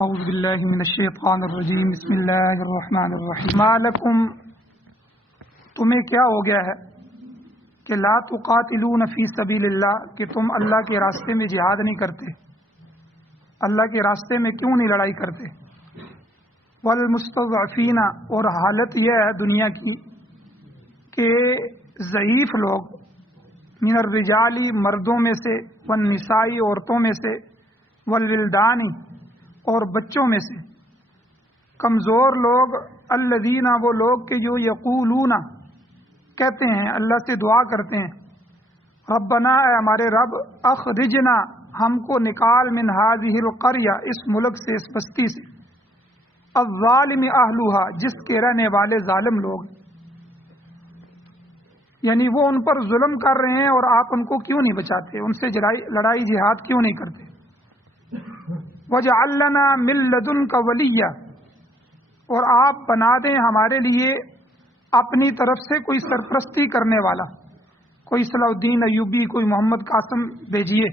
اعوذ باللہ من الشیطان الرجیم بسم اللہ الرحمن الرحیم ما لکم تمہیں کیا ہو گیا ہے کہ لا تقاتلون فی سبیل اللہ کہ تم اللہ کے راستے میں جہاد نہیں کرتے، اللہ کے راستے میں کیوں نہیں لڑائی کرتے؟ والمستضعفین اور حالت یہ ہے دنیا کی کہ ضعیف لوگ من الرجال مردوں میں سے والنساء عورتوں میں سے والولدان اور بچوں میں سے کمزور لوگ الذین وہ لوگ کہ جو یقولون کہتے ہیں اللہ سے دعا کرتے ہیں ربنا اے ہمارے رب اخرجنا ہم کو نکال من هذه القرية اس ملک سے اس بستی سے الظالم اہلها جس کے رہنے والے ظالم لوگ، یعنی وہ ان پر ظلم کر رہے ہیں اور آپ ان کو کیوں نہیں بچاتے، ان سے لڑائی جہاد کیوں نہیں کرتے؟ وَجَعَلْ لَنَا مِن لَّدُنْكَ وَلِيًّا اور آپ بنا دیں ہمارے لیے اپنی طرف سے کوئی سرپرستی کرنے والا، کوئی صلاح الدین ایوبی، کوئی محمد قاسم بھیجیے۔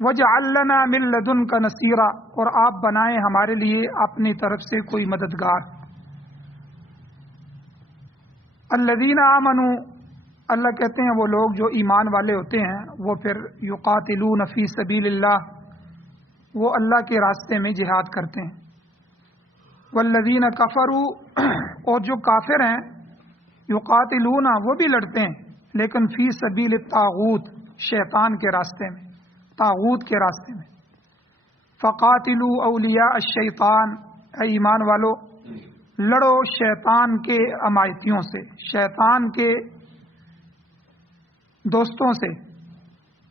وَجَعَلْ لَنَا مِن لَّدُنْكَ نَصِيرًا اور آپ بنائیں ہمارے لیے اپنی طرف سے کوئی مددگار۔ الذین آمنوا اللہ کہتے ہیں وہ لوگ جو ایمان والے ہوتے ہیں وہ پھر یقاتلون فی سبیل اللہ وہ اللہ کے راستے میں جہاد کرتے ہیں۔ والذین کفروا اور جو کافر ہیں یقاتلون وہ بھی لڑتے ہیں لیکن فی سبیل الطاغوت شیطان کے راستے میں، طاغوت کے راستے میں۔ فقاتلوا اولیاء الشیطان اے ایمان والو لڑو شیطان کے امایتیوں سے، شیطان کے دوستوں سے۔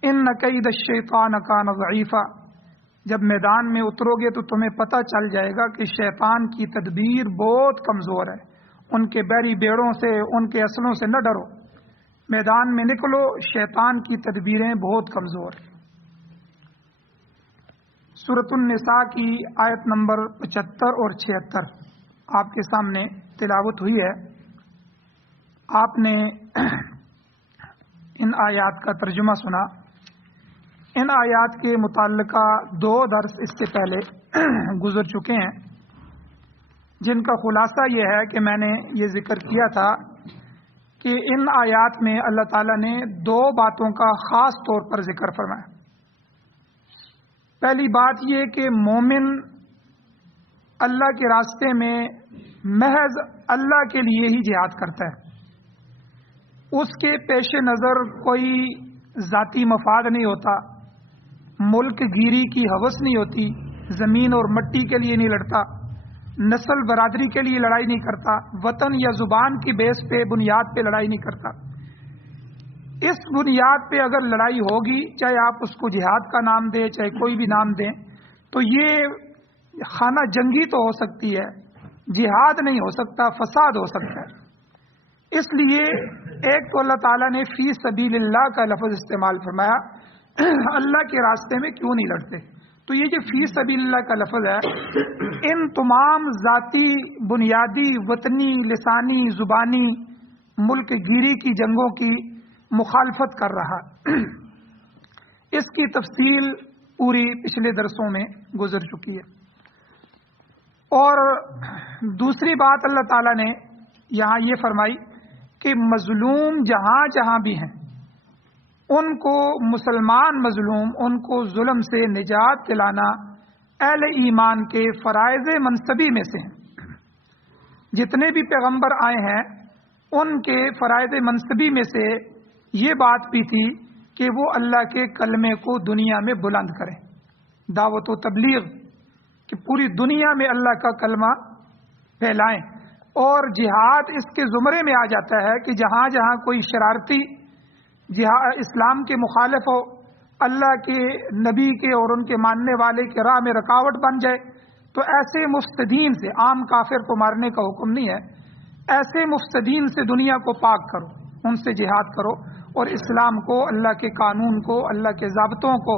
ان کید الشیطان کان ضعیفا جب میدان میں اترو گے تو تمہیں پتہ چل جائے گا کہ شیطان کی تدبیر بہت کمزور ہے، ان کے بیری بیڑوں سے، ان کے اسلحوں سے نہ ڈرو، میدان میں نکلو، شیطان کی تدبیریں بہت کمزور ہیں۔ سورۃ النساء کی آیت نمبر 75 اور 76 آپ کے سامنے تلاوت ہوئی ہے۔ آپ نے ان آیات کا ترجمہ سنا۔ ان آیات کے متعلقہ 2 درس اس سے پہلے گزر چکے ہیں، جن کا خلاصہ یہ ہے کہ میں نے یہ ذکر کیا تھا کہ ان آیات میں اللہ تعالیٰ نے 2 باتوں کا خاص طور پر ذکر فرمایا۔ پہلی بات یہ کہ مومن اللہ کے راستے میں محض اللہ کے لیے ہی جہاد کرتا ہے، اس کے پیش نظر کوئی ذاتی مفاد نہیں ہوتا، ملک گیری کی ہوس نہیں ہوتی، زمین اور مٹی کے لیے نہیں لڑتا، نسل برادری کے لیے لڑائی نہیں کرتا، وطن یا زبان کی بیس پہ بنیاد پہ لڑائی نہیں کرتا۔ اس بنیاد پہ اگر لڑائی ہوگی، چاہے آپ اس کو جہاد کا نام دیں چاہے کوئی بھی نام دیں، تو یہ خانہ جنگی تو ہو سکتی ہے، جہاد نہیں ہو سکتا، فساد ہو سکتا ہے۔ اس لیے ایک تو اللہ تعالیٰ نے فی سبیل اللہ کا لفظ استعمال فرمایا، اللہ کے راستے میں کیوں نہیں لڑتے؟ تو یہ جو فی سبیل اللہ کا لفظ ہے ان تمام ذاتی، بنیادی، وطنی، لسانی، زبانی، ملک گیری کی جنگوں کی مخالفت کر رہا۔ اس کی تفصیل پوری پچھلے درسوں میں گزر چکی ہے۔ اور دوسری بات اللہ تعالیٰ نے یہاں یہ فرمائی کہ مظلوم جہاں جہاں بھی ہیں ان کو، مسلمان مظلوم، ان کو ظلم سے نجات دلانا اہل ایمان کے فرائض منصبی میں سے ہیں۔ جتنے بھی پیغمبر آئے ہیں ان کے فرائض منصبی میں سے یہ بات بھی تھی کہ وہ اللہ کے کلمے کو دنیا میں بلند کریں، دعوت و تبلیغ کہ پوری دنیا میں اللہ کا کلمہ پھیلائیں۔ اور جہاد اس کے زمرے میں آ جاتا ہے کہ جہاں جہاں کوئی شرارتی اسلام کے مخالف ہو، اللہ کے نبی کے اور ان کے ماننے والے کے راہ میں رکاوٹ بن جائے، تو ایسے مفتدین سے، عام کافر کو مارنے کا حکم نہیں ہے، ایسے مفتدین سے دنیا کو پاک کرو، ان سے جہاد کرو اور اسلام کو، اللہ کے قانون کو، اللہ کے ضابطوں کو،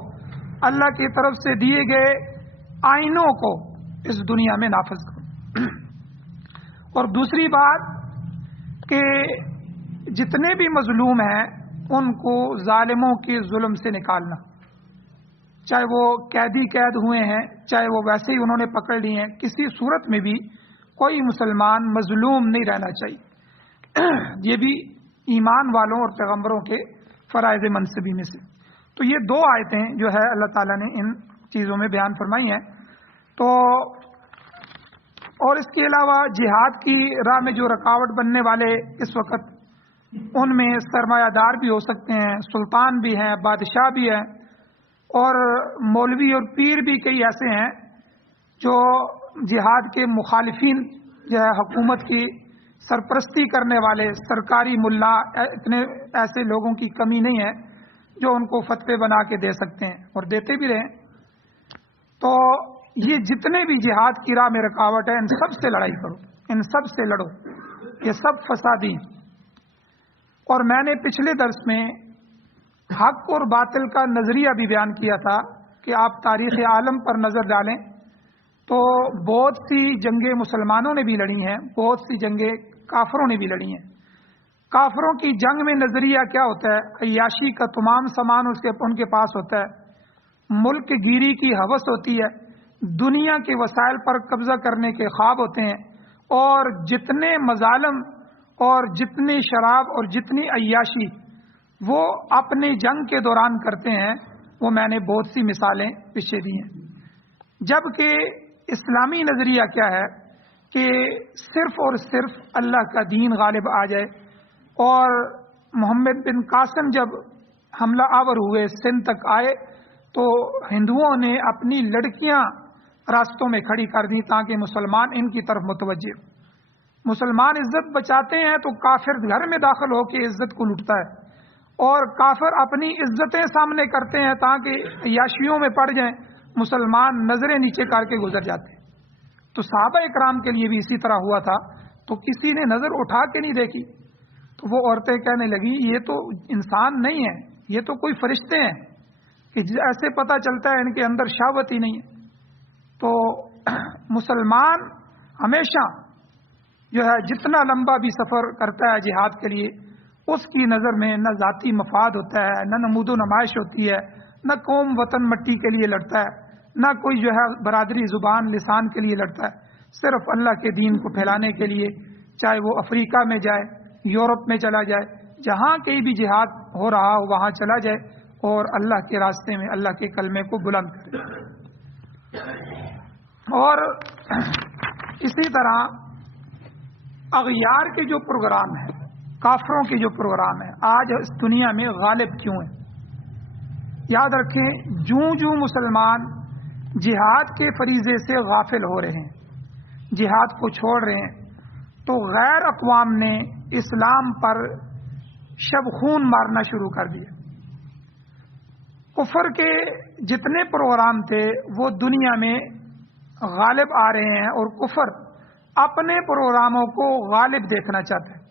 اللہ کی طرف سے دیے گئے آئینوں کو اس دنیا میں نافذ کرو۔ اور دوسری بات کہ جتنے بھی مظلوم ہیں ان کو ظالموں کے ظلم سے نکالنا، چاہے وہ قیدی قید ہوئے ہیں، چاہے وہ ویسے ہی انہوں نے پکڑ لیے ہیں، کسی صورت میں بھی کوئی مسلمان مظلوم نہیں رہنا چاہیے۔ یہ بھی ایمان والوں اور پیغمبروں کے فرائض منصبی میں سے۔ تو یہ دو آیتیں جو ہے اللہ تعالیٰ نے ان چیزوں میں بیان فرمائی ہیں۔ تو اور اس کے علاوہ جہاد کی راہ میں جو رکاوٹ بننے والے اس وقت، ان میں سرمایہ دار بھی ہو سکتے ہیں، سلطان بھی ہیں، بادشاہ بھی ہیں، اور مولوی اور پیر بھی کئی ایسے ہیں جو جہاد کے مخالفین جو ہے، حکومت کی سرپرستی کرنے والے سرکاری ملا، اتنے ایسے لوگوں کی کمی نہیں ہے جو ان کو فتوے بنا کے دے سکتے ہیں اور دیتے بھی رہے۔ تو یہ جتنے بھی جہاد کی راہ میں رکاوٹ ہے، ان سب سے لڑائی کرو، ان سب سے لڑو، یہ سب فسادی۔ اور میں نے پچھلے درس میں حق اور باطل کا نظریہ بھی بیان کیا تھا کہ آپ تاریخ عالم پر نظر ڈالیں تو بہت سی جنگیں مسلمانوں نے بھی لڑی ہیں، بہت سی جنگیں کافروں نے بھی لڑی ہیں۔ کافروں کی جنگ میں نظریہ کیا ہوتا ہے؟ عیاشی کا تمام سامان ان کے پاس ہوتا ہے، ملک گیری کی ہوس ہوتی ہے، دنیا کے وسائل پر قبضہ کرنے کے خواب ہوتے ہیں، اور جتنے مظالم اور جتنی شراب اور جتنی عیاشی وہ اپنی جنگ کے دوران کرتے ہیں، وہ میں نے بہت سی مثالیں پیچھے دی ہیں۔ جبکہ اسلامی نظریہ کیا ہے کہ صرف اور صرف اللہ کا دین غالب آ جائے۔ اور محمد بن قاسم جب حملہ آور ہوئے، سندھ تک آئے، تو ہندوؤں نے اپنی لڑکیاں راستوں میں کھڑی کر دی تاکہ مسلمان ان کی طرف متوجہ۔ مسلمان عزت بچاتے ہیں تو کافر گھر میں داخل ہو کے عزت کو لوٹتا ہے، اور کافر اپنی عزتیں سامنے کرتے ہیں تاکہ عیاشیوں میں پڑ جائیں، مسلمان نظریں نیچے کر کے گزر جاتے ہیں۔ تو صحابہ اکرام کے لیے بھی اسی طرح ہوا تھا، تو کسی نے نظر اٹھا کے نہیں دیکھی، تو وہ عورتیں کہنے لگی یہ تو انسان نہیں ہے، یہ تو کوئی فرشتے ہیں کہ ایسے پتہ چلتا ہے ان کے اندر شہوت ہی نہیں ہے۔ تو مسلمان ہمیشہ جو ہے جتنا لمبا بھی سفر کرتا ہے جہاد کے لیے، اس کی نظر میں نہ ذاتی مفاد ہوتا ہے، نہ نمود و نمائش ہوتی ہے، نہ قوم وطن مٹی کے لیے لڑتا ہے، نہ کوئی جو ہے برادری زبان لسان کے لیے لڑتا ہے، صرف اللہ کے دین کو پھیلانے کے لیے، چاہے وہ افریقہ میں جائے، یورپ میں چلا جائے، جہاں کہیں بھی جہاد ہو رہا ہو وہاں چلا جائے اور اللہ کے راستے میں اللہ کے کلمے کو بلند کرے۔ اور اسی طرح اغیار کے جو پروگرام ہیں، کافروں کے جو پروگرام ہیں، آج اس دنیا میں غالب کیوں ہیں؟ یاد رکھیں، جوں مسلمان جہاد کے فریضے سے غافل ہو رہے ہیں، جہاد کو چھوڑ رہے ہیں، تو غیر اقوام نے اسلام پر شب خون مارنا شروع کر دیا۔ کفر کے جتنے پروگرام تھے وہ دنیا میں غالب آ رہے ہیں، اور کفر اپنے پروگراموں کو غالب دیکھنا چاہتے ہیں۔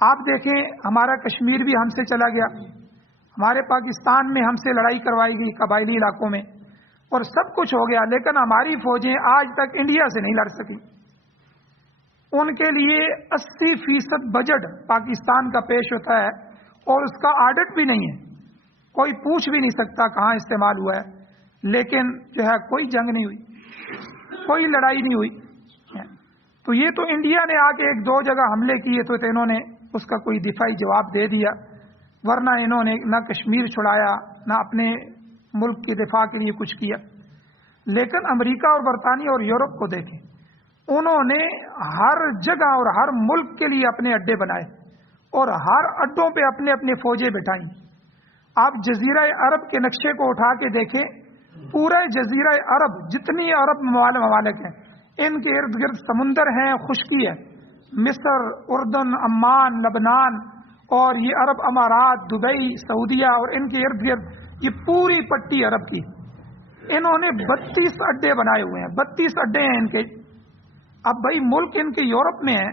آپ دیکھیں، ہمارا کشمیر بھی ہم سے چلا گیا، ہمارے پاکستان میں ہم سے لڑائی کروائی گئی قبائلی علاقوں میں، اور سب کچھ ہو گیا، لیکن ہماری فوجیں آج تک انڈیا سے نہیں لڑ سکی۔ ان کے لیے 80% بجٹ پاکستان کا پیش ہوتا ہے، اور اس کا آڈٹ بھی نہیں ہے، کوئی پوچھ بھی نہیں سکتا کہاں استعمال ہوا ہے، لیکن جو ہے کوئی جنگ نہیں ہوئی، کوئی لڑائی نہیں ہوئی۔ تو یہ تو انڈیا نے آ کے 1-2 جگہ حملے کیے تو انہوں نے اس کا کوئی دفاعی جواب دے دیا، ورنہ انہوں نے نہ کشمیر چھڑایا نہ اپنے ملک کے دفاع کے لیے کچھ کیا۔ لیکن امریکہ اور برطانیہ اور یورپ کو دیکھیں، انہوں نے ہر جگہ اور ہر ملک کے لیے اپنے اڈے بنائے، اور ہر اڈوں پہ اپنے اپنے فوجیں بٹھائیں۔ آپ جزیرہ عرب کے نقشے کو اٹھا کے دیکھیں، پورے جزیرہ عرب جتنی عرب ممالک ہیں، ان کے ارد گرد سمندر ہیں، خشکی ہے، مصر، اردن، عمان، لبنان، اور یہ عرب امارات، دبئی، سعودیہ، اور ان کے ارد گرد یہ پوری پٹی عرب کی، انہوں نے 32 اڈے بنائے ہوئے ہیں، 32 اڈے ہیں ان کے۔ اب بھائی ملک ان کے یورپ میں ہیں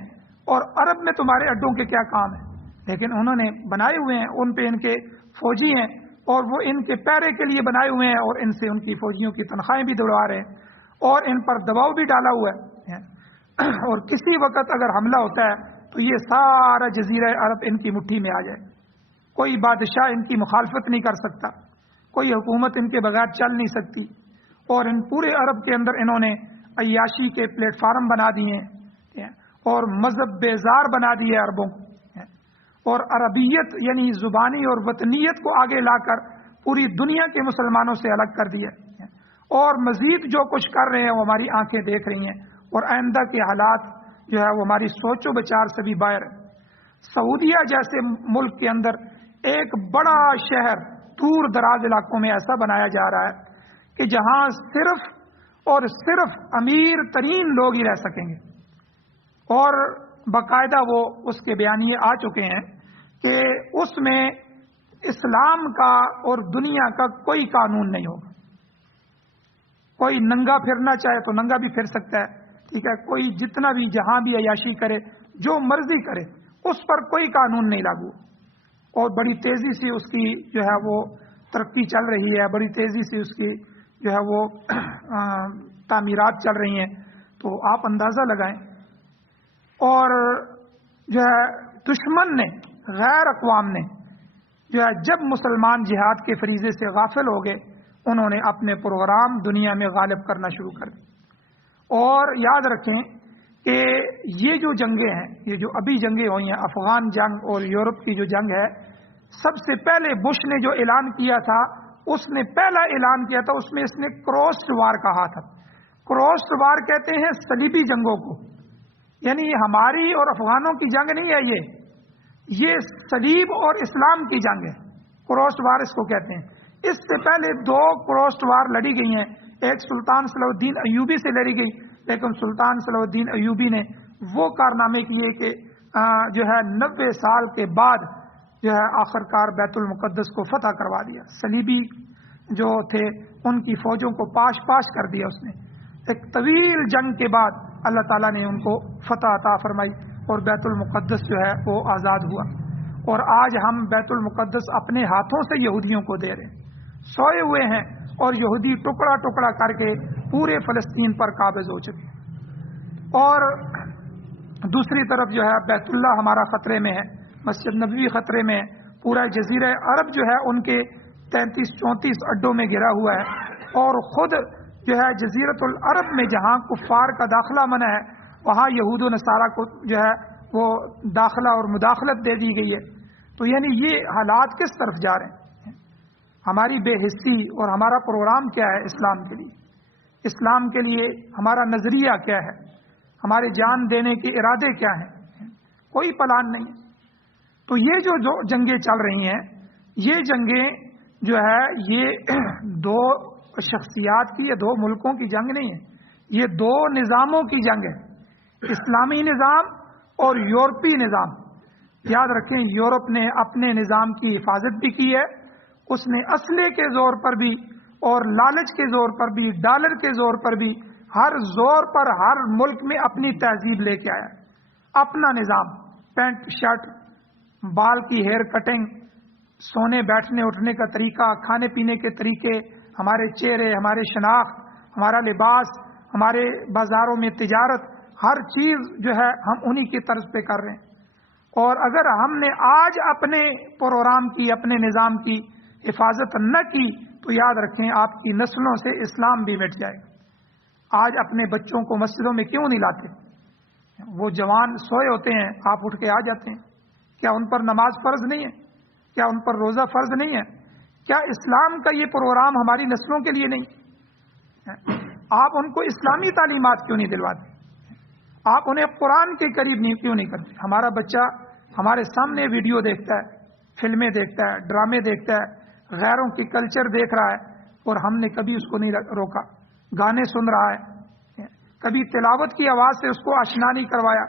اور عرب میں تمہارے اڈوں کے کیا کام ہے؟ لیکن انہوں نے بنائے ہوئے ہیں، ان پہ ان کے فوجی ہیں، اور وہ ان کے پیرے کے لیے بنائے ہوئے ہیں، اور ان سے ان کی فوجیوں کی تنخواہیں بھی دڑوا رہے ہیں، اور ان پر دباؤ بھی ڈالا ہوا ہے۔ اور کسی وقت اگر حملہ ہوتا ہے تو یہ سارا جزیرہ عرب ان کی مٹھی میں آ جائے، کوئی بادشاہ ان کی مخالفت نہیں کر سکتا، کوئی حکومت ان کے بغیر چل نہیں سکتی، اور ان پورے عرب کے اندر انہوں نے عیاشی کے پلیٹ فارم بنا دیے اور مذہب بیزار بنا دیے عربوں کو، اور عربیت یعنی زبانی اور وطنیت کو آگے لا کر پوری دنیا کے مسلمانوں سے الگ کر دیا، اور مزید جو کچھ کر رہے ہیں وہ ہماری آنکھیں دیکھ رہی ہیں، اور آئندہ کے حالات جو ہے وہ ہماری سوچ و بچار سے بھی باہر ہے۔ سعودیہ جیسے ملک کے اندر ایک بڑا شہر دور دراز علاقوں میں ایسا بنایا جا رہا ہے کہ جہاں صرف اور صرف امیر ترین لوگ ہی رہ سکیں گے، اور باقاعدہ وہ اس کے بیانیے آ چکے ہیں کہ اس میں اسلام کا اور دنیا کا کوئی قانون نہیں ہوگا۔ کوئی ننگا پھرنا چاہے تو ننگا بھی پھر سکتا ہے، ٹھیک ہے، کوئی جتنا بھی جہاں بھی عیاشی کرے، جو مرضی کرے، اس پر کوئی قانون نہیں لاگو، اور بڑی تیزی سے اس کی جو ہے وہ ترقی چل رہی ہے، بڑی تیزی سے اس کی جو ہے وہ تعمیرات چل رہی ہیں، تو آپ اندازہ لگائیں۔ اور جو ہے دشمن نے، غیر اقوام نے جو ہے جب مسلمان جہاد کے فریضے سے غافل ہو گئے، انہوں نے اپنے پروگرام دنیا میں غالب کرنا شروع کر دی۔ اور یاد رکھیں کہ یہ جو جنگیں ہیں، یہ جو ابھی جنگیں ہوئی ہیں، افغان جنگ اور یورپ کی جو جنگ ہے، سب سے پہلے بش نے جو اعلان کیا تھا، اس نے پہلا اعلان کیا تھا، اس میں اس نے کراس وار کہا تھا۔ کراس وار کہتے ہیں صلیبی جنگوں کو، یعنی ہماری اور افغانوں کی جنگ نہیں ہے، یہ صلیب اور اسلام کی جنگ ہے، کراس وار اس کو کہتے ہیں۔ اس سے پہلے 2 کراس وار لڑی گئی ہیں، ایک سلطان صلاح الدین ایوبی سے لڑی گئی، لیکن سلطان صلاح الدین ایوبی نے وہ کارنامے کیے کہ جو ہے 90 سال کے بعد جو ہے آخرکار بیت المقدس کو فتح کروا دیا۔ صلیبی جو تھے ان کی فوجوں کو پاش پاش کر دیا اس نے۔ ایک طویل جنگ کے بعد اللہ تعالیٰ نے ان کو فتح عطا فرمائی اور بیت المقدس جو ہے وہ آزاد ہوا، اور آج ہم بیت المقدس اپنے ہاتھوں سے یہودیوں کو دے رہے ہیں، سوئے ہوئے ہیں، اور یہودی ٹکڑا ٹکڑا کر کے پورے فلسطین پر قابض ہو چکے۔ اور دوسری طرف جو ہے بیت اللہ ہمارا خطرے میں ہے، مسجد نبوی خطرے میں ہے، پورا جزیرہ عرب جو ہے ان کے 33-34 اڈوں میں گھرا ہوا ہے، اور خود جو ہے جزیرۃ العرب میں جہاں کفار کا داخلہ منع ہے، وہاں یہود و نصارہ کو جو ہے وہ داخلہ اور مداخلت دے دی گئی ہے۔ تو یعنی یہ حالات کس طرف جا رہے ہیں؟ ہماری بے حسی اور ہمارا پروگرام کیا ہے اسلام کے لیے؟ اسلام کے لیے ہمارا نظریہ کیا ہے؟ ہمارے جان دینے کے ارادے کیا ہیں؟ کوئی پلان نہیں۔ تو یہ جو جنگیں چل رہی ہیں، یہ جنگیں جو ہے یہ 2 شخصیات کی یا 2 ملکوں کی جنگ نہیں ہے، یہ 2 نظاموں کی جنگ ہے، اسلامی نظام اور یورپی نظام۔ یاد رکھیں یورپ نے اپنے نظام کی حفاظت بھی کی ہے، اس نے اسلحے کے زور پر بھی اور لالچ کے زور پر بھی، ڈالر کے زور پر بھی، ہر زور پر ہر ملک میں اپنی تہذیب لے کے آیا، اپنا نظام، پینٹ شرٹ، بال کی ہیئر کٹنگ، سونے بیٹھنے اٹھنے کا طریقہ، کھانے پینے کے طریقے، ہمارے چہرے، ہمارے شناخت، ہمارا لباس، ہمارے بازاروں میں تجارت، ہر چیز جو ہے ہم انہی کی طرز پہ کر رہے ہیں۔ اور اگر ہم نے آج اپنے پروگرام کی، اپنے نظام کی حفاظت نہ کی تو یاد رکھیں آپ کی نسلوں سے اسلام بھی مٹ جائے گا۔ آج اپنے بچوں کو مسجدوں میں کیوں نہیں لاتے؟ وہ جوان سوئے ہوتے ہیں، آپ اٹھ کے آ جاتے ہیں۔ کیا ان پر نماز فرض نہیں ہے؟ کیا ان پر روزہ فرض نہیں ہے؟ کیا اسلام کا یہ پروگرام ہماری نسلوں کے لیے نہیں؟ آپ ان کو اسلامی تعلیمات کیوں نہیں دلواتے؟ آپ انہیں قرآن کے قریب کیوں نہیں کرتے؟ ہمارا بچہ ہمارے سامنے ویڈیو دیکھتا ہے، فلمیں دیکھتا ہے، ڈرامے دیکھتا ہے، غیروں کی کلچر دیکھ رہا ہے، اور ہم نے کبھی اس کو نہیں روکا۔ گانے سن رہا ہے، کبھی تلاوت کی آواز سے اس کو آشنا نہیں کروایا،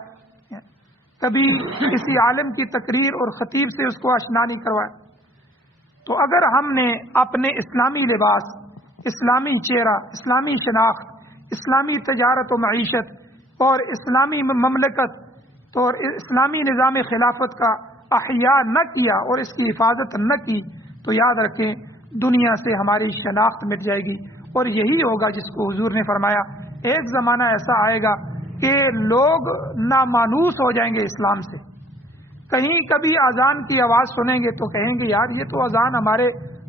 کبھی کسی عالم کی تقریر اور خطیب سے اس کو آشنا نہیں کروایا۔ تو اگر ہم نے اپنے اسلامی لباس، اسلامی چہرہ، اسلامی شناخت، اسلامی تجارت و معیشت اور اسلامی مملکت تو اسلامی نظام خلافت کا احیاء نہ کیا اور اس کی حفاظت نہ کی تو یاد رکھیں دنیا سے ہماری شناخت مٹ جائے گی۔ اور یہی ہوگا جس کو حضور نے فرمایا ایک زمانہ ایسا آئے گا کہ لوگ نامانوس ہو جائیں گے اسلام سے۔ کہیں کبھی اذان کی آواز سنیں گے تو کہیں گے یار یہ تو اذان ہمارے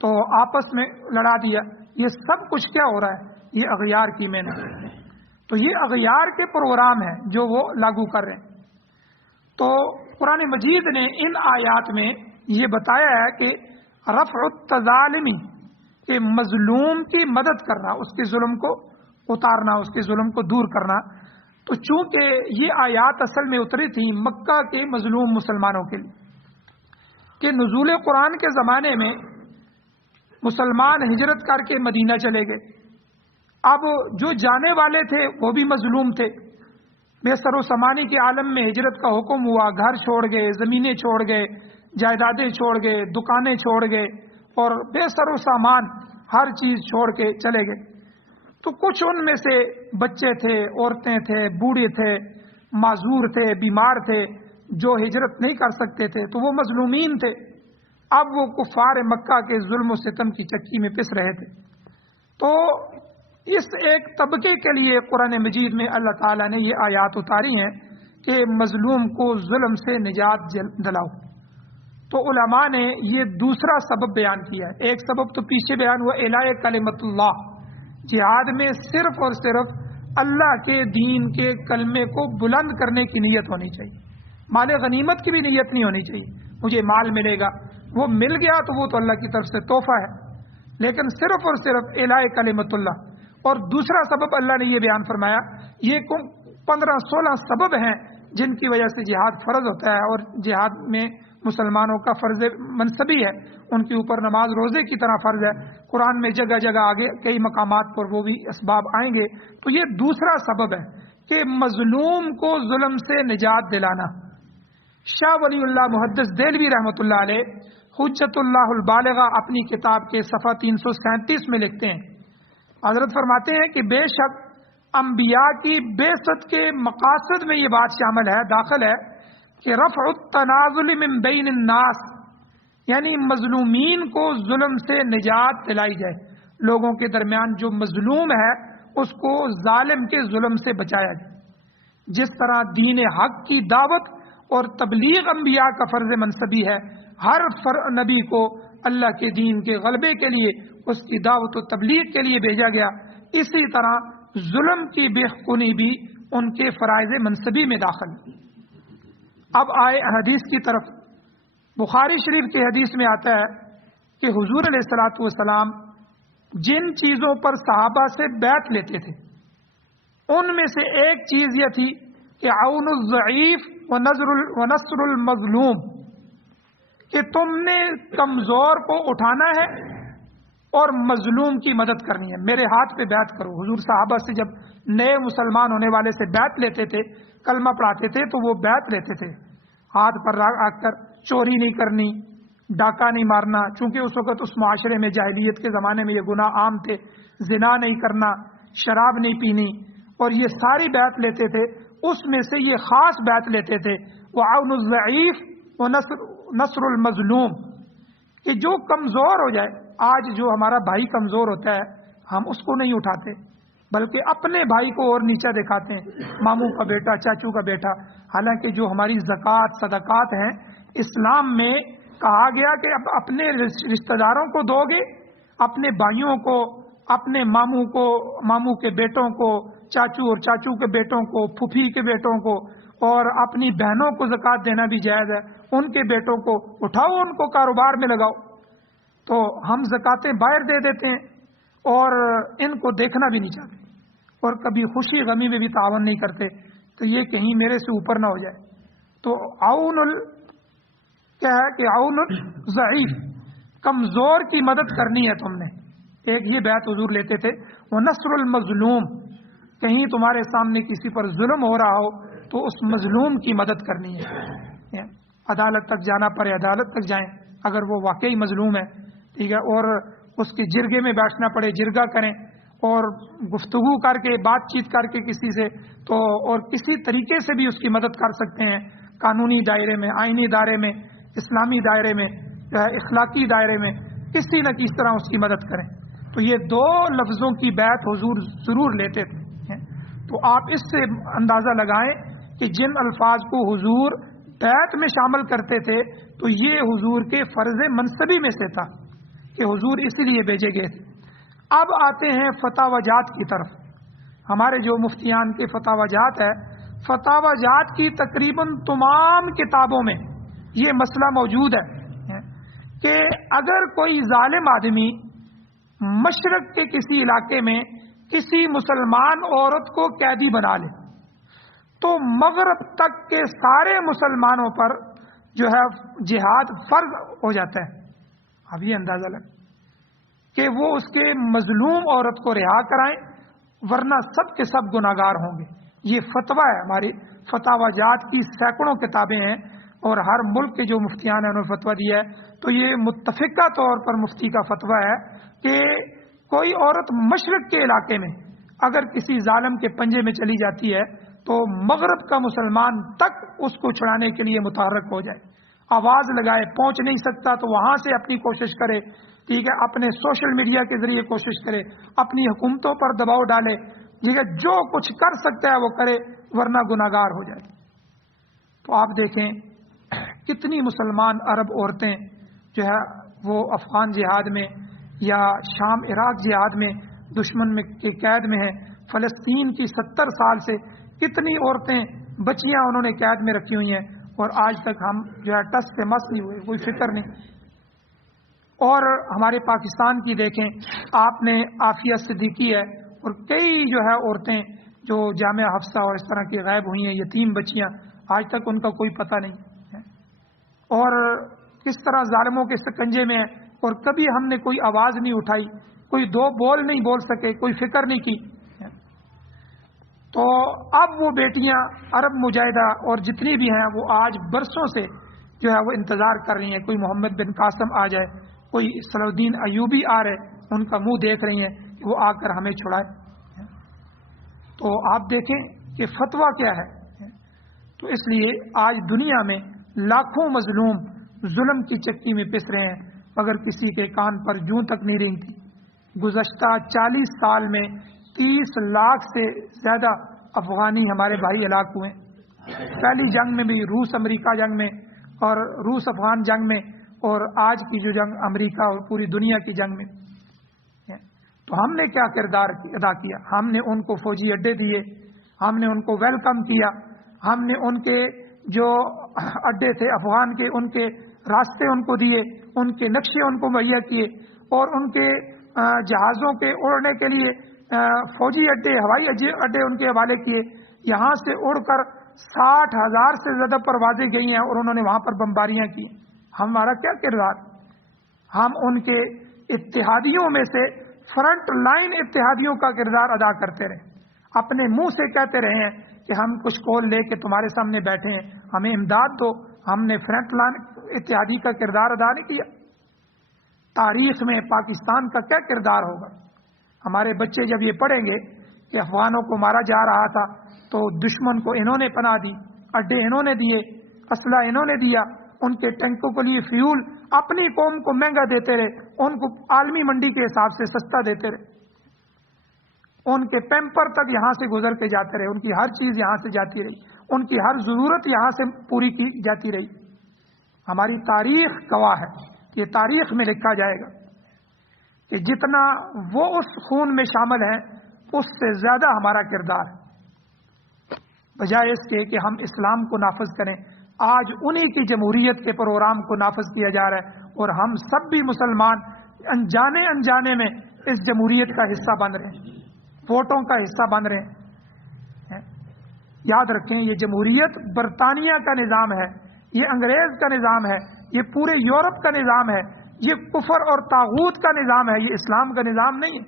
تو آپس میں لڑا دیا. یہ سب کچھ کیا ہو رہا ہے؟ یہ اغیار کی محنت. تو یہ اغیار کے پروگرام ہیں جو وہ لاگو کر رہے ہیں. تو قرآن مجید نے ان آیات میں یہ بتایا ہے کہ رفع التظالمی، کہ مظلوم کی مدد کرنا، اس کے ظلم کو اتارنا، اس کے ظلم کو دور کرنا. تو چونکہ یہ آیات اصل میں اتری تھی مکہ کے مظلوم مسلمانوں کے لیے، کہ نزول قرآن کے زمانے میں مسلمان ہجرت کر کے مدینہ چلے گئے. اب جو جانے والے تھے وہ بھی مظلوم تھے. بے سر و سامانی کے عالم میں ہجرت کا حکم ہوا، گھر چھوڑ گئے، زمینیں چھوڑ گئے، جائیدادیں چھوڑ گئے، دکانیں چھوڑ گئے، اور بے سر و سامان ہر چیز چھوڑ کے چلے گئے. تو کچھ ان میں سے بچے تھے، عورتیں تھے، بوڑھے تھے، معذور تھے، بیمار تھے، جو ہجرت نہیں کر سکتے تھے، تو وہ مظلومین تھے. اب وہ کفار مکہ کے ظلم و ستم کی چکی میں پس رہے تھے. تو اس ایک طبقے کے لیے قرآن مجید میں اللہ تعالیٰ نے یہ آیات اتاری ہیں کہ مظلوم کو ظلم سے نجات دلاؤ. تو علماء نے یہ دوسرا سبب بیان کیا ہے. ایک سبب تو پیچھے بیان ہوا، اعلاء کلمت اللہ. جہاد میں صرف اور صرف اللہ کے دین کے کلمے کو بلند کرنے کی نیت ہونی چاہیے. مال غنیمت کی بھی نیت نہیں ہونی چاہیے، مجھے مال ملے گا، وہ مل گیا تو وہ تو اللہ کی طرف سے تحفہ ہے، لیکن صرف اور صرف اعلاء کلمت اللہ. اور دوسرا سبب اللہ نے یہ بیان فرمایا، یہ 15-16 سبب ہیں جن کی وجہ سے جہاد فرض ہوتا ہے، اور جہاد میں مسلمانوں کا فرض منصبی ہے، ان کے اوپر نماز روزے کی طرح فرض ہے. قرآن میں جگہ جگہ آگے کئی مقامات پر وہ بھی اسباب آئیں گے. تو یہ دوسرا سبب ہے کہ مظلوم کو ظلم سے نجات دلانا. شاہ ولی اللہ محدث دہلوی رحمۃ اللہ علیہ حجت اللہ البالغہ اپنی کتاب کے صفحہ 337 میں لکھتے ہیں، حضرت فرماتے ہیں کہ بے شک انبیاء کی بعثت کے مقاصد میں یہ بات شامل ہے، داخل ہے کہ رفع التنازل من بین الناس، یعنی مظلومین کو ظلم سے نجات دلائی جائے. لوگوں کے درمیان جو مظلوم ہے اس کو ظالم کے ظلم سے بچایا جائے. جس طرح دین حق کی دعوت اور تبلیغ انبیاء کا فرض منصبی ہے، ہر نبی کو اللہ کے دین کے غلبے کے لیے، اس کی دعوت و تبلیغ کے لیے بھیجا گیا، اسی طرح ظلم کی بے حقی بھی ان کے فرائض منصبی میں داخل. اب آئے حدیث کی طرف. بخاری شریف کی حدیث میں آتا ہے کہ حضور علیہ الصلوۃ والسلام جن چیزوں پر صحابہ سے بیعت لیتے تھے ان میں سے ایک چیز یہ تھی کہ عون الضعیف ونصر المظلوم، کہ تم نے کمزور کو اٹھانا ہے اور مظلوم کی مدد کرنی ہے. میرے ہاتھ پہ بیعت کرو. حضور صحابہ سے جب نئے مسلمان ہونے والے سے بیعت لیتے تھے، کلمہ پڑھاتے تھے، تو وہ بیعت لیتے تھے ہاتھ پر رکھ کر. چوری نہیں کرنی، ڈاکہ نہیں مارنا، چونکہ اس وقت اس معاشرے میں جاہلیت کے زمانے میں یہ گناہ عام تھے. زنا نہیں کرنا، شراب نہیں پینی، اور یہ ساری بیعت لیتے تھے. اس میں سے یہ خاص بیعت لیتے تھے وعون الضعیف ونصر المظلوم، کہ جو کمزور ہو جائے. آج جو ہمارا بھائی کمزور ہوتا ہے ہم اس کو نہیں اٹھاتے، بلکہ اپنے بھائی کو اور نیچا دکھاتے ہیں، ماموں کا بیٹا، چاچو کا بیٹا. حالانکہ جو ہماری زکوٰۃ صدقات ہیں، اسلام میں کہا گیا کہ اب اپنے رشتہ داروں کو دو گے، اپنے بھائیوں کو، اپنے ماموں کو، ماموں کے بیٹوں کو، چاچو اور چاچو کے بیٹوں کو، پھوپھی کے بیٹوں کو، اور اپنی بہنوں کو زکوٰۃ دینا بھی جائز ہے. ان کے بیٹوں کو اٹھاؤ، ان کو کاروبار میں لگاؤ. تو ہم زکوٰتیں باہر دے دیتے ہیں اور ان کو دیکھنا بھی نہیں چاہتے، اور کبھی خوشی غمی میں بھی تعاون نہیں کرتے، تو یہ کہیں میرے سے اوپر نہ ہو جائے. تو کیا ہے کہ عون الضعیف، کمزور کی مدد کرنی ہے تم نے. ایک یہ بیعت حضور لیتے تھے. وہ نصر المظلوم، کہیں تمہارے سامنے کسی پر ظلم ہو رہا ہو تو اس مظلوم کی مدد کرنی ہے. عدالت تک جانا پڑے عدالت تک جائیں اگر وہ واقعی مظلوم ہے، ٹھیک ہے، اور اس کے جرگے میں بیٹھنا پڑے جرگہ کریں، اور گفتگو کر کے، بات چیت کر کے کسی سے، تو اور کسی طریقے سے بھی اس کی مدد کر سکتے ہیں، قانونی دائرے میں، آئینی دائرے میں، اسلامی دائرے میں، اخلاقی دائرے میں، کسی نہ کس طرح اس کی مدد کریں. تو یہ دو لفظوں کی بیعت حضور ضرور لیتے تھے. تو آپ اس سے اندازہ لگائیں کہ جن الفاظ کو حضور بیعت میں شامل کرتے تھے تو یہ حضور کے فرض منصبی میں سے تھا کہ حضور اسی لیے بھیجے گئے تھے۔ اب آتے ہیں فتاوی جات کی طرف۔ ہمارے جو مفتیان کے فتاوی جات ہے، فتاوی جات کی تقریباً تمام کتابوں میں یہ مسئلہ موجود ہے کہ اگر کوئی ظالم آدمی مشرق کے کسی علاقے میں کسی مسلمان عورت کو قیدی بنا لے تو مغرب تک کے سارے مسلمانوں پر جو ہے جہاد فرض ہو جاتا ہے۔ اب یہ اندازہ لگ کہ وہ اس کے مظلوم عورت کو رہا کرائیں، ورنہ سب کے سب گناہگار ہوں گے۔ یہ فتویٰ ہے، ہماری فتاوی جات کی سینکڑوں کتابیں ہیں اور ہر ملک کے جو مفتیان ہیں انہوں نے فتویٰ دیا ہے۔ تو یہ متفقہ طور پر مفتی کا فتویٰ ہے کہ کوئی عورت مشرق کے علاقے میں اگر کسی ظالم کے پنجے میں چلی جاتی ہے تو مغرب کا مسلمان تک اس کو چھڑانے کے لیے متحرک ہو جائے، آواز لگائے، پہنچ نہیں سکتا تو وہاں سے اپنی کوشش کرے، ٹھیک ہے، اپنے سوشل میڈیا کے ذریعے کوشش کرے، اپنی حکومتوں پر دباؤ ڈالے، ٹھیک ہے، جو کچھ کر سکتا ہے وہ کرے، ورنہ گناہگار ہو جائے۔ تو آپ دیکھیں کتنی مسلمان عرب عورتیں جو ہے وہ افغان جہاد میں یا شام عراق جہاد میں دشمن میں کے قید میں ہیں۔ فلسطین کی 70 سال سے کتنی عورتیں بچیاں انہوں نے قید میں رکھی ہوئی ہیں اور آج تک ہم جو ہے ٹس سے مس نہیں ہوئے، کوئی فکر نہیں۔ اور ہمارے پاکستان کی دیکھیں، آپ نے عافیہ صدیقی ہے اور کئی جو ہے عورتیں جو جامعہ حفصہ اور اس طرح کی غائب ہوئی ہیں، یتیم بچیاں، آج تک ان کا کوئی پتہ نہیں ہے، اور کس طرح ظالموں کے سکنجے میں ہیں، اور کبھی ہم نے کوئی آواز نہیں اٹھائی، کوئی دو بول نہیں بول سکے، کوئی فکر نہیں کی۔ تو اب وہ بیٹیاں عرب مجاہدہ اور جتنی بھی ہیں وہ آج برسوں سے جو ہے وہ انتظار کر رہی ہیں، کوئی محمد بن قاسم آ جائے، کوئی صلاح الدین ایوبی آ رہے، ان کا منہ دیکھ رہی ہیں کہ وہ آ کر ہمیں چھڑائے۔ تو آپ دیکھیں کہ فتویٰ کیا ہے۔ تو اس لیے آج دنیا میں لاکھوں مظلوم ظلم کی چکی میں پس رہے ہیں مگر کسی کے کان پر جوں تک نہیں رہی تھی۔ گزشتہ 40 سال میں 30 لاکھ سے زیادہ افغانی ہمارے بھائی ہلاک ہوئے، پہلی جنگ میں بھی، روس امریکہ جنگ میں اور روس افغان جنگ میں، اور آج کی جو جنگ امریکہ اور پوری دنیا کی جنگ میں۔ تو ہم نے کیا کردار ادا کیا؟ ہم نے ان کو فوجی اڈے دیے، ہم نے ان کو ویلکم کیا، ہم نے ان کے جو اڈے تھے افغان کے، ان کے راستے ان کو دیے، ان کے نقشے ان کو مہیا کیے، اور ان کے جہازوں کے اڑنے کے لیے فوجی اڈے، ہوائی اڈے ان کے حوالے کیے۔ یہاں سے اڑ کر 60,000 سے زیادہ پروازیں گئی ہیں اور انہوں نے وہاں پر بمباریاں کی۔ ہمارا کیا کردار؟ ہم ان کے اتحادیوں میں سے فرنٹ لائن اتحادیوں کا کردار ادا کرتے رہے، اپنے منہ سے کہتے رہے ہیں کہ ہم کچھ کول لے کے تمہارے سامنے بیٹھے ہیں، ہمیں امداد دو۔ ہم نے فرنٹ لائن اتحادی کا کردار ادا نہیں کیا۔ تاریخ میں پاکستان کا کیا کردار ہوگا؟ ہمارے بچے جب یہ پڑھیں گے کہ افغانوں کو مارا جا رہا تھا تو دشمن کو انہوں نے پناہ دی، اڈے انہوں نے دیے، اسلحہ انہوں نے دیا، ان کے ٹینکوں کے لیے فیول اپنی قوم کو مہنگا دیتے رہے، ان کو عالمی منڈی کے حساب سے سستا دیتے رہے، ان کے پیمپر تک یہاں سے گزر کے جاتے رہے، ان کی ہر چیز یہاں سے جاتی رہی، ان کی ہر ضرورت یہاں سے پوری کی جاتی رہی۔ ہماری تاریخ گواہ ہے، یہ تاریخ میں لکھا جائے گا کہ جتنا وہ اس خون میں شامل ہیں اس سے زیادہ ہمارا کردار ہے، بجائے اس کے کہ ہم اسلام کو نافذ کریں۔ آج انہی کی جمہوریت کے پروگرام کو نافذ کیا جا رہا ہے اور ہم سب بھی مسلمان انجانے انجانے میں اس جمہوریت کا حصہ بن رہے ہیں، ووٹوں کا حصہ بن رہے ہیں۔ یاد رکھیں، یہ جمہوریت برطانیہ کا نظام ہے، یہ انگریز کا نظام ہے، یہ پورے یورپ کا نظام ہے، یہ کفر اور طاغوت کا نظام ہے، یہ اسلام کا نظام نہیں ہے۔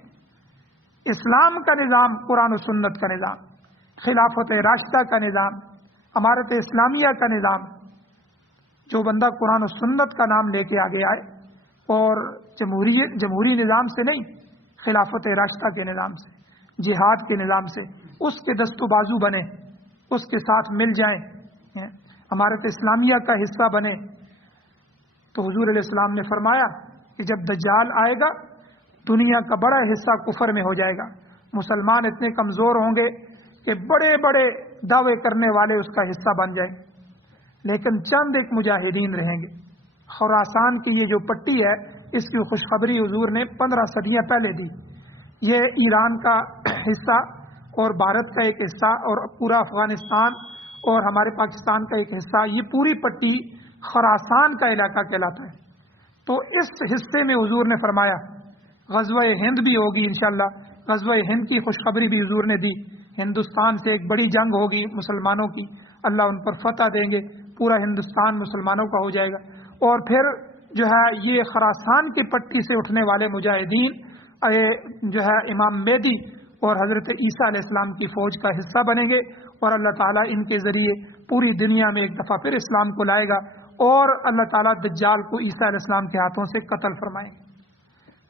اسلام کا نظام قرآن و سنت کا نظام، خلافت راشدہ کا نظام، امارت اسلامیہ کا نظام۔ جو بندہ قرآن و سنت کا نام لے کے آگے آئے اور جمہوری نظام سے نہیں، خلافت راشدہ کے نظام سے، جہاد کے نظام سے اس کے دست و بازو بنے، اس کے ساتھ مل جائیں، امارت اسلامیہ کا حصہ بنے، تو حضور علیہ السلام نے فرمایا کہ جب دجال آئے گا دنیا کا بڑا حصہ کفر میں ہو جائے گا، مسلمان اتنے کمزور ہوں گے کہ بڑے بڑے دعوے کرنے والے اس کا حصہ بن جائیں۔ لیکن چند ایک مجاہدین رہیں گے۔ خراسان کی یہ جو پٹی ہے اس کی خوشخبری حضور نے 15 صدیاں پہلے دی۔ یہ ایران کا حصہ اور بھارت کا ایک حصہ اور پورا افغانستان اور ہمارے پاکستان کا ایک حصہ، یہ پوری پٹی خراسان کا علاقہ کہلاتا ہے۔ تو اس حصے میں حضور نے فرمایا غزوہ ہند بھی ہوگی انشاءاللہ، غزوہ ہند کی خوشخبری بھی حضور نے دی۔ ہندوستان سے ایک بڑی جنگ ہوگی مسلمانوں کی، اللہ ان پر فتح دیں گے، پورا ہندوستان مسلمانوں کا ہو جائے گا۔ اور پھر جو ہے یہ خراسان کی پٹی سے اٹھنے والے مجاہدین جو ہے امام مہدی اور حضرت عیسیٰ علیہ السلام کی فوج کا حصہ بنیں گے، اور اللہ تعالیٰ ان کے ذریعے پوری دنیا میں ایک دفعہ پھر اسلام کو لائے گا، اور اللہ تعالیٰ دجال کو عیسیٰ علیہ السلام کے ہاتھوں سے قتل فرمائیں گے۔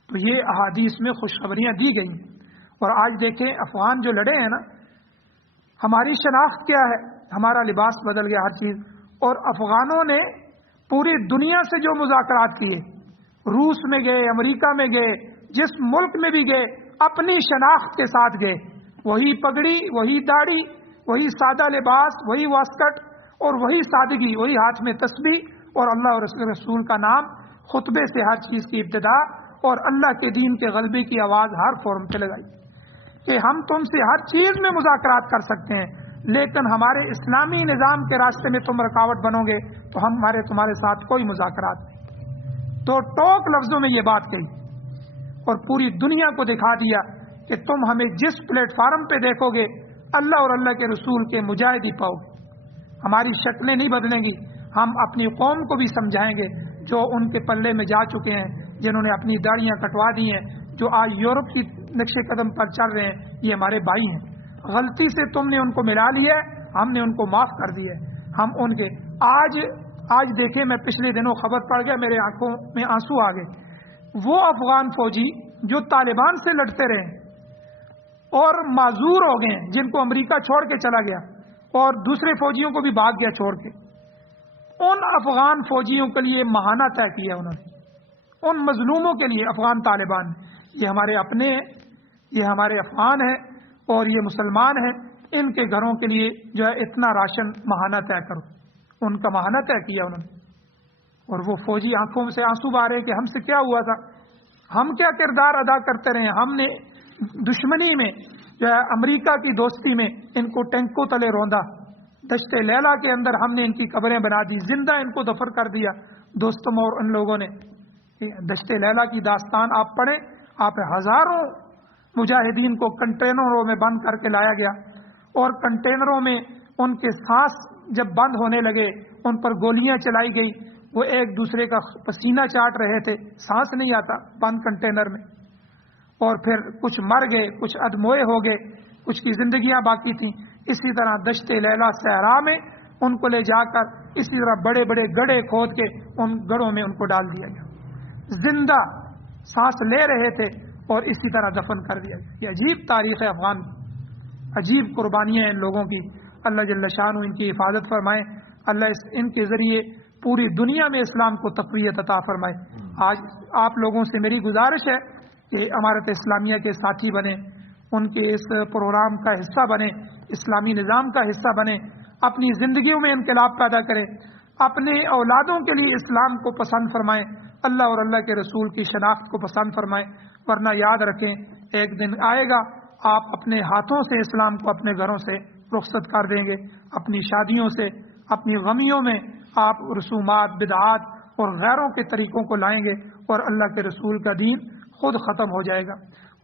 تو یہ احادیث میں خوشخبریاں دی گئی۔ اور آج دیکھیں افغان جو لڑے ہیں نا، ہماری شناخت کیا ہے؟ ہمارا لباس بدل گیا، ہر چیز۔ اور افغانوں نے پوری دنیا سے جو مذاکرات کیے، روس میں گئے، امریکہ میں گئے، جس ملک میں بھی گئے، اپنی شناخت کے ساتھ گئے، وہی پگڑی، وہی داڑھی، وہی سادہ لباس، وہی واسکٹ اور وہی سادگی، وہی ہاتھ میں تسبیح اور اللہ اور رسول کا نام، خطبے سے ہر چیز کی ابتدا، اور اللہ کے دین کے غلبے کی آواز ہر فورم پہ لگائی کہ ہم تم سے ہر چیز میں مذاکرات کر سکتے ہیں، لیکن ہمارے اسلامی نظام کے راستے میں تم رکاوٹ بنو گے تو تمہارے ساتھ کوئی مذاکرات نہیں۔ تو ٹوک لفظوں میں یہ بات کہی اور پوری دنیا کو دکھا دیا کہ تم ہمیں جس پلیٹ فارم پہ دیکھو گے اللہ اور اللہ کے رسول کے مجاہد ہی پاؤ گے۔ ہماری شکلیں نہیں بدلیں گی، ہم اپنی قوم کو بھی سمجھائیں گے جو ان کے پلے میں جا چکے ہیں، جنہوں نے اپنی داڑیاں کٹوا دی ہیں، جو آج یورپ کی نقش قدم پر چل رہے ہیں، یہ ہمارے بھائی ہیں۔ غلطی سے تم نے ان کو ملا لیا ہے، ہم نے ان کو معاف کر دیا ہے۔ ہم ان کے آج دیکھیں، میں پچھلے دنوں خبر پڑ گیا، میرے آنکھوں میں آنسو آ گئے۔ وہ افغان فوجی جو طالبان سے لڑتے رہے اور معذور ہو گئے، جن کو امریکہ چھوڑ کے چلا گیا اور دوسرے فوجیوں کو بھی بھاگ گیا چھوڑ کے، ان افغان فوجیوں کے لیے ماہانہ طے کیا انہوں نے، ان مظلوموں کے لیے افغان طالبان نے، یہ ہمارے اپنے ہیں، یہ ہمارے افغان ہیں اور یہ مسلمان ہیں، ان کے گھروں کے لیے جو ہے اتنا راشن ماہانہ طے کرو، ان کا ماہانہ طے کیا انہوں نے۔ اور وہ فوجی آنکھوں سے آنسو بہا رہے کہ ہم سے کیا ہوا تھا، ہم کیا کردار ادا کرتے رہے، ہم نے دشمنی میں جو ہے امریکہ کی دوستی میں ان کو ٹینکوں تلے روندا، دشت لیلا کے اندر ہم نے ان کی قبریں بنا دی، زندہ ان کو دفن کر دیا دوستم اور ان لوگوں نے۔ دشت لیلا کی داستان آپ پڑھیں، آپ ہزاروں مجاہدین کو کنٹینروں میں بند کر کے لایا گیا، اور کنٹینروں میں ان کے سانس جب بند ہونے لگے ان پر گولیاں چلائی گئی، وہ ایک دوسرے کا پسینہ چاٹ رہے تھے، سانس نہیں آتا بند کنٹینر میں، اور پھر کچھ مر گئے، کچھ ادموئے ہو گئے، کچھ کی زندگیاں باقی تھیں۔ اسی طرح دشت لیلا صحرا میں ان کو لے جا کر اسی طرح بڑے بڑے گڑھے کھود کے ان گڑھوں میں ان کو ڈال دیا گیا، زندہ سانس لے رہے تھے اور اسی طرح دفن کر دیا گیا۔ یہ عجیب تاریخ ہے افغان، عجیب قربانیاں ہیں ان لوگوں کی۔ اللہ جل شانہ ان کی حفاظت فرمائے، اللہ ان کے ذریعے پوری دنیا میں اسلام کو تقویت عطا فرمائے۔ آج آپ لوگوں سے میری گزارش ہے کہ امارت اسلامیہ کے ساتھی بنیں، ان کے اس پروگرام کا حصہ بنیں، اسلامی نظام کا حصہ بنیں، اپنی زندگیوں میں انقلاب پیدا کریں، اپنے اولادوں کے لیے اسلام کو پسند فرمائیں، اللہ اور اللہ کے رسول کی شناخت کو پسند فرمائیں، ورنہ یاد رکھیں ایک دن آئے گا آپ اپنے ہاتھوں سے اسلام کو اپنے گھروں سے رخصت کر دیں گے، اپنی شادیوں سے، اپنی غمیوں میں آپ رسومات، بدعات اور غیروں کے طریقوں کو لائیں گے، اور اللہ کے رسول کا دین خود ختم ہو جائے گا۔